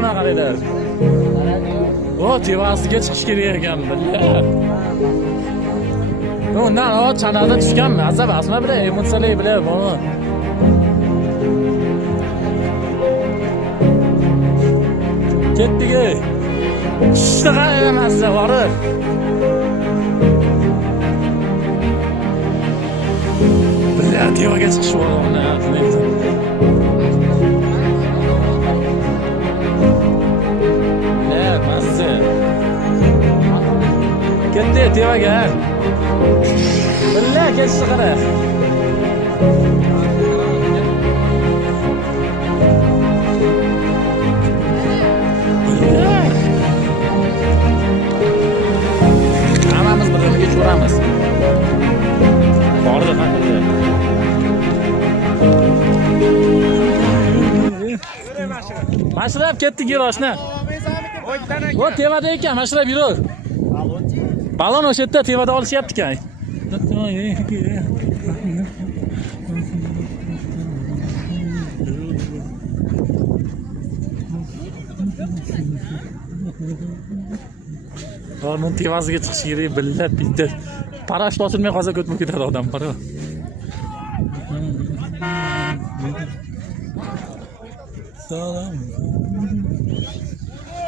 mana qaranglar. O, tevasiga chiqish kerak ekan billar. Bundan o chanada tushgan mazza basma bilan emotsiyali bilan buni. Ketdik. İşte qanday mazza bor. Billar tevaga chiqish bor uni. Ketdi tevaga. Billar ketishni qara. Hammamiz bir-biriga ko'ramiz. Bordi qanday. Mashrab ketdi giroshni. O tevada ekan, mashrab yurur. Balon o'sha yerda tevada olishyapti ekan. Onun tevasiga chiqish kerak billat bitta. Parashyut ochilmay qolsa ko'tib ketadi odam qara. Salom.